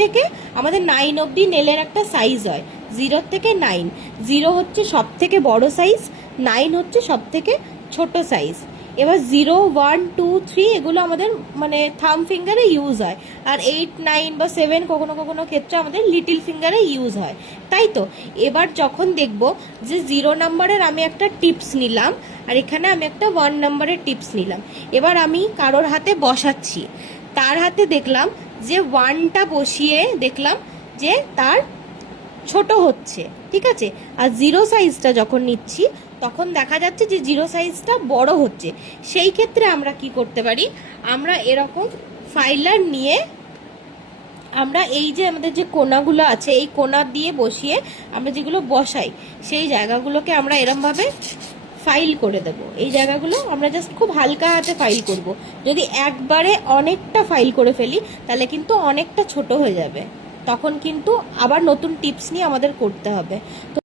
থেকে আমাদের 9 অবধি নেলের একটা সাইজ হয়, 0 থেকে 9। 0 হচ্ছে সব থেকে বড় সাইজ, 9 হচ্ছে সব থেকে ছোট সাইজ। এবার 0, 1, 2, 3 এগুলো আমাদের মানে থাম ফিঙ্গারে ইউজ হয়, আর 8, 9 বা 7 কখনো কখনো ক্ষেত্রে আমাদের লিটিল ফিঙ্গারে ইউজ হয়, তাই তো। এবার যখন দেখব যে 0 নাম্বারের আমি একটা টিপস নিলাম আর এখানে আমি একটা 1 নাম্বারের টিপস নিলাম, এবার আমি কারোর হাতে বসাচ্ছি, তার হাতে দেখলাম যে 1টা বসিয়ে দেখলাম যে তার ছোট হচ্ছে, ঠিক আছে। আর 0 সাইজটা যখন নিচ্ছি তখন দেখা যাচ্ছে যে 0 সাইজটা বড় হচ্ছে। সেই ক্ষেত্রে আমরা কি করতে পারি, আমরা এরকম ফাইলার নিয়ে আমরা এই যে আমাদের যে কোনাগুলো আছে এই কোনা দিয়ে বসিয়ে আমরা যেগুলো বসাই সেই জায়গাগুলোকে আমরা এরমভাবে ফাইল করে দেব। এই জায়গাগুলো আমরা জাস্ট খুব হালকা হাতে ফাইল করব। যদি একবারে অনেকটা ফাইল করে ফেলি তাহলে কিন্তু অনেকটা ছোট হয়ে যাবে, তখন কিন্তু আবার নতুন টিপস নিয়ে আমাদের করতে হবে। তো